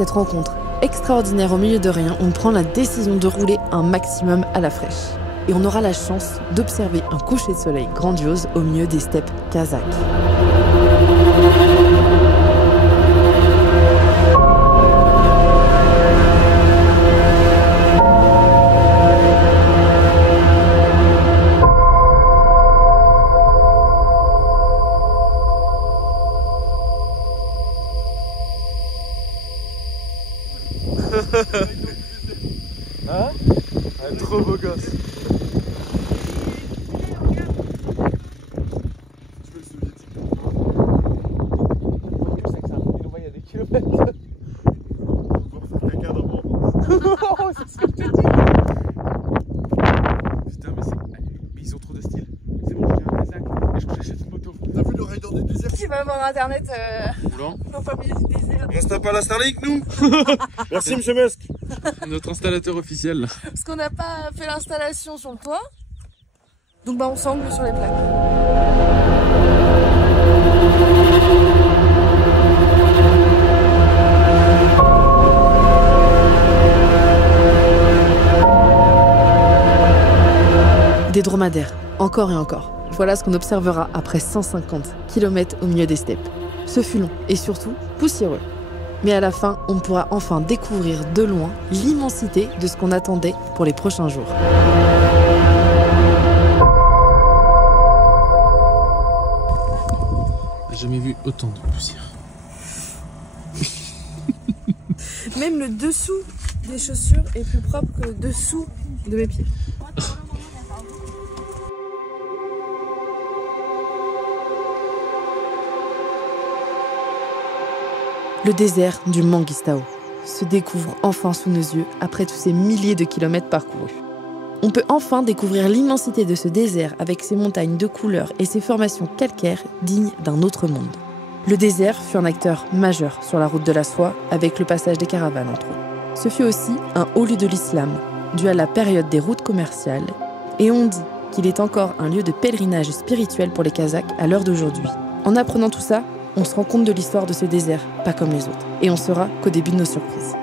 cette rencontre extraordinaire au milieu de rien, on prend la décision de rouler un maximum à la fraîche. Et on aura la chance d'observer un coucher de soleil grandiose au milieu des steppes kazakhes. Hein? Un trop beau gosse. Tu veux le soviétique? Il envoie il y a des kilomètres. On va faire caca dans mon ventre. C'est ce que je te dis. Putain mais ils ont trop de style. C'est bon, j'ai un Kazakh et je crois que j'achète une moto. T'as vu le rider du désert? Tu vas avoir internet dans pas milieu du désert. On se tape pas la Starlink nous. Merci monsieur Musk. Notre installateur officiel. Parce qu'on n'a pas fait l'installation sur le toit. Donc bah on s'angle sur les plaques. Des dromadaires, encore et encore. Voilà ce qu'on observera après 150 km au milieu des steppes. Ce fut long et surtout poussiéreux. Mais à la fin, on pourra enfin découvrir de loin l'immensité de ce qu'on attendait pour les prochains jours. J'ai jamais vu autant de poussière. Même le dessous des chaussures est plus propre que le dessous de mes pieds. Le désert du Mangistao se découvre enfin sous nos yeux après tous ces milliers de kilomètres parcourus. On peut enfin découvrir l'immensité de ce désert avec ses montagnes de couleurs et ses formations calcaires dignes d'un autre monde. Le désert fut un acteur majeur sur la route de la soie avec le passage des caravanes entre autres. Ce fut aussi un haut lieu de l'islam, dû à la période des routes commerciales, et on dit qu'il est encore un lieu de pèlerinage spirituel pour les Kazakhs à l'heure d'aujourd'hui. En apprenant tout ça, on se rend compte de l'histoire de ce désert, pas comme les autres. Et on saura qu'au début de nos surprises.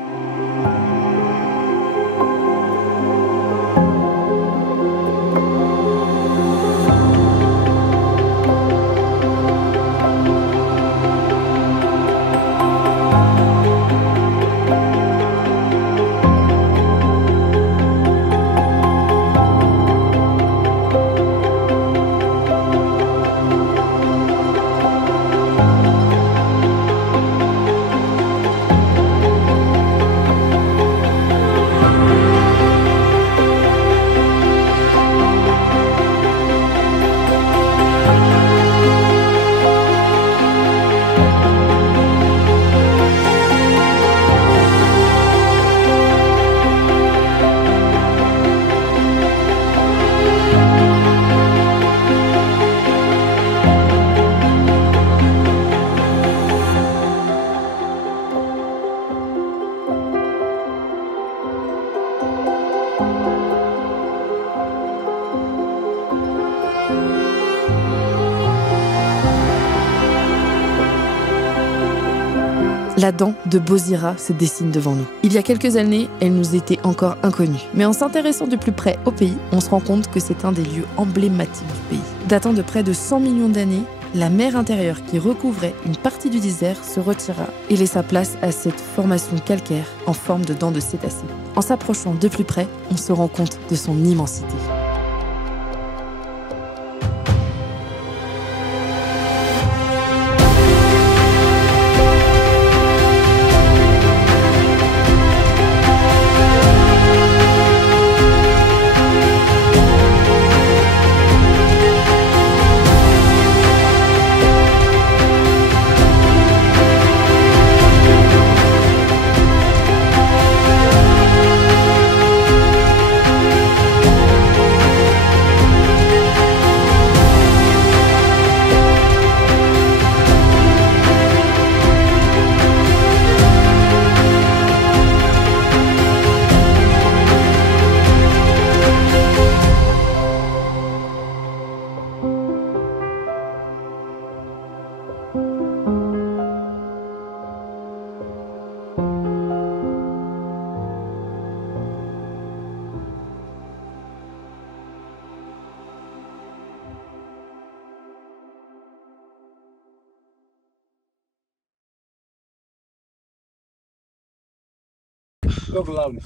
La dent de Bozira se dessine devant nous. Il y a quelques années, elle nous était encore inconnue. Mais en s'intéressant de plus près au pays, on se rend compte que c'est un des lieux emblématiques du pays. Datant de près de 100 millions d'années, la mer intérieure qui recouvrait une partie du désert se retira et laissa place à cette formation calcaire en forme de dents de cétacés. En s'approchant de plus près, on se rend compte de son immensité.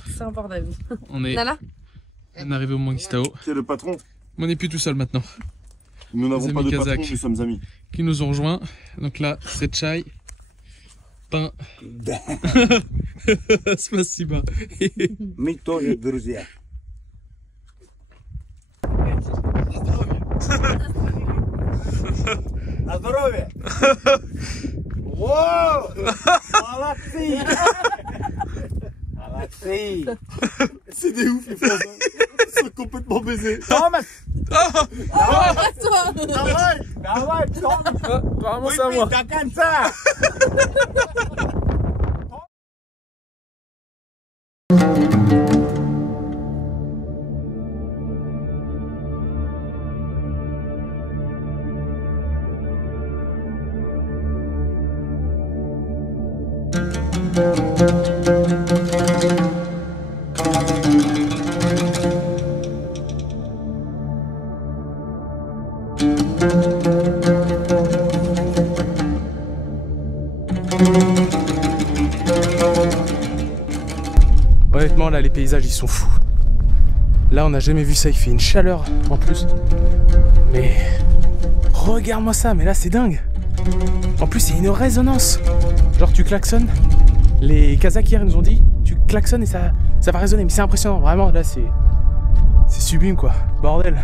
C'est un bordel. On est Nala? arrivé au Mangistao. Qui est le patron? Mais on n'est plus tout seul maintenant. Nous n'avons Les pas amis de patron, kazakhs. nous sommes amis. Qui nous ont rejoints. Donc là, c'est chai, pain. Spasiba. Мы тоже друзья. На здоровье! Воу! Молодцы! Молодцы! C'est des ouf les Français. Ils sont complètement baisés. Томас! Toi! Давай! Давай, Томас! Apparemment, c'est à moi. Выпей до конца! Honnêtement, là, les paysages, ils sont fous. Là, on n'a jamais vu ça. Il fait une chaleur en plus. Mais regarde-moi ça. Mais là, c'est dingue. En plus, c'est une résonance. Genre, tu klaxonnes. Les Kazakhs hier, ils nous ont dit, tu klaxonnes et ça va résonner. Mais c'est impressionnant. Vraiment, là, c'est sublime, quoi. Bordel.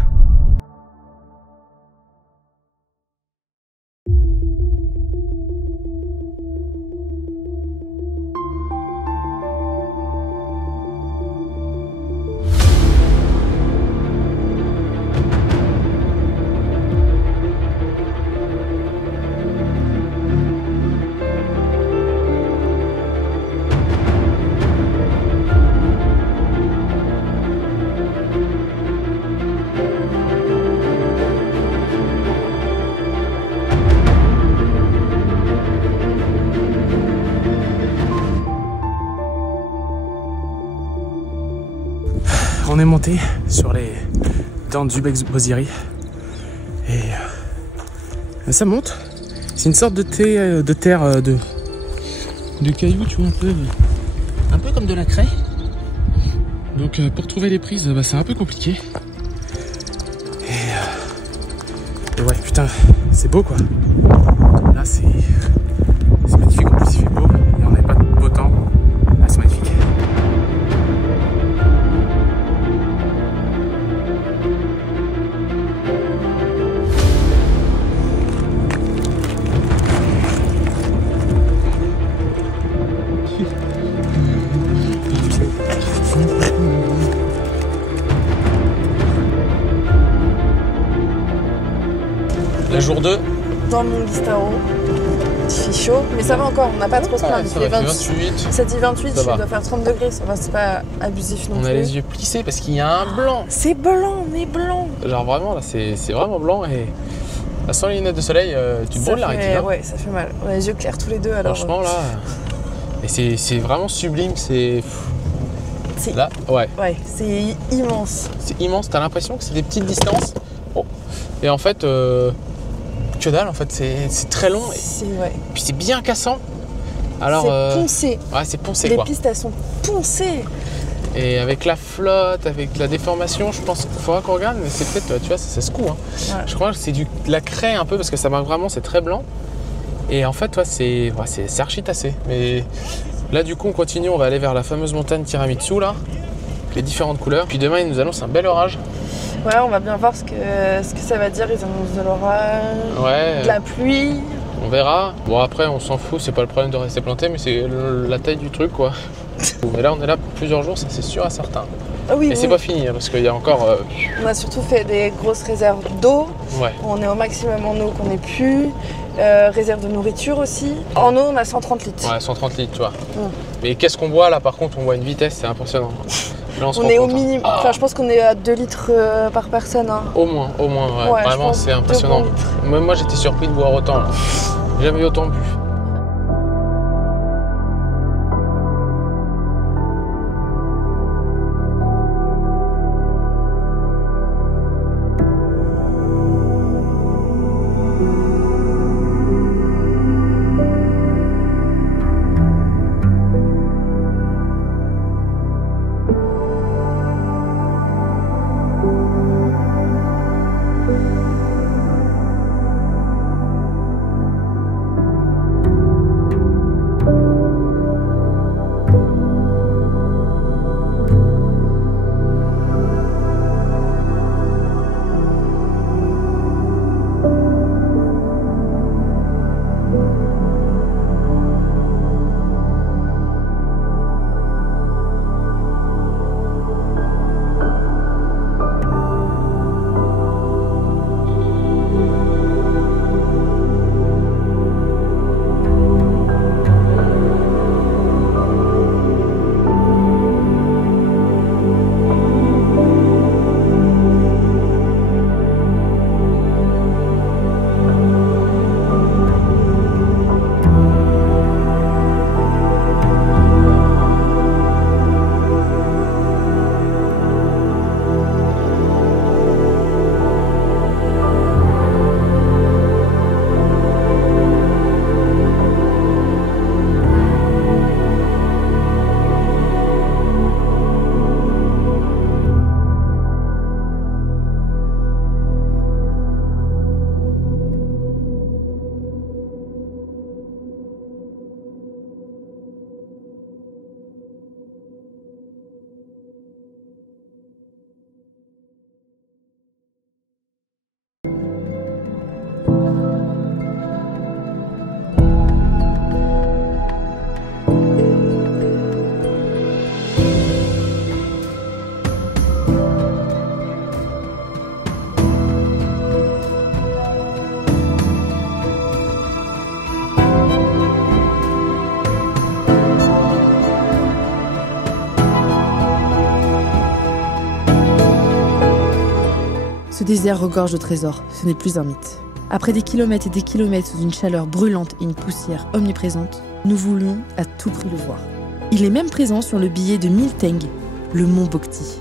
On est monté sur les dents du Bec Boziri et ça monte. C'est une sorte de terre de cailloux, tu vois, un peu comme de la craie. Donc pour trouver les prises, bah, c'est un peu compliqué. Et ouais, putain, c'est beau quoi. Là c'est magnifique, en plus il fait beau et on n'avait pas de beau temps. Là c'est magnifique. Le jour 2. Dans le Mangistao. Il fait chaud, mais ça va encore, on n'a pas trop se plaindre. Ça va, il fait 28. Ça dit 28, Ça tu va. dois faire 30 degrés, ça va, c'est pas abusif non On plus. a les yeux plissés parce qu'il y a un blanc. C'est blanc, on est blanc. Genre vraiment là, c'est vraiment blanc et là, sans les lunettes de soleil, tu te brûles la rétine. Hein. Ouais, ça fait mal. On a les yeux clairs tous les deux alors. Franchement là, et c'est vraiment sublime, c'est là, ouais, Ouais, c'est immense. c'est immense. T'as l'impression que c'est des petites distances. Oh. Et en fait, que dalle. En fait, c'est très long et Ouais. puis c'est bien cassant. Alors, c'est poncé. ouais, c'est poncé Les quoi. pistes elles sont poncées. Et avec la flotte, avec la déformation, je pense qu'il faudra qu'on regarde, mais c'est peut-être, tu vois, ça se coud. Hein. Ouais. Je crois que c'est de la craie un peu parce que ça marque vraiment, c'est très blanc. Et en fait, toi, c'est archi tassé. Mais là, du coup, on continue, on va aller vers la fameuse montagne Kiramitsu là, avec les différentes couleurs. Puis demain, ils nous annoncent un bel orage. Ouais, on va bien voir ce que ça va dire. Ils annoncent de l'orage, Ouais. de la pluie. On verra. Bon, après, on s'en fout, c'est pas le problème de rester planté, mais c'est la taille du truc, quoi. Mais là, on est là pour plusieurs jours, ça c'est sûr et certain. Ah oui, Et c'est pas fini, hein, parce qu'il y a encore. On a surtout fait des grosses réserves d'eau. Ouais. On est au maximum en eau qu'on ait pu. Réserve de nourriture aussi. En eau, on a 130 litres. Ouais, 130 litres, tu vois. Mais qu'est-ce qu'on boit là, par contre, on voit une vitesse, c'est impressionnant. Là, se On rend est au compte, hein. minimum. Enfin, je pense qu'on est à 2 litres par personne. Hein. Au moins, ouais. Ouais, je Vraiment, pense c'est 2 impressionnant. bons litres. Même moi, j'étais surpris de boire autant. Là. J'ai jamais eu autant bu. Ce désert regorge de trésors, ce n'est plus un mythe. Après des kilomètres et des kilomètres sous une chaleur brûlante et une poussière omniprésente, nous voulions à tout prix le voir. Il est même présent sur le billet de 1000 teng, le mont Bokti.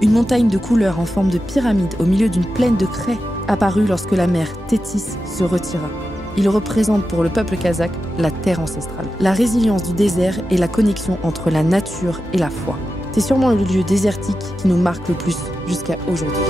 Une montagne de couleurs en forme de pyramide au milieu d'une plaine de craie apparue lorsque la mer Tétis se retira. Il représente pour le peuple kazakh la terre ancestrale, la résilience du désert et la connexion entre la nature et la foi. C'est sûrement le lieu désertique qui nous marque le plus jusqu'à aujourd'hui.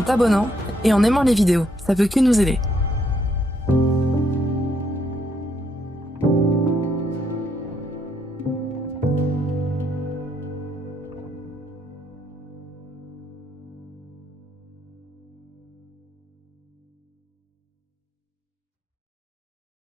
En t'abonnant et en aimant les vidéos, ça peut que nous aider.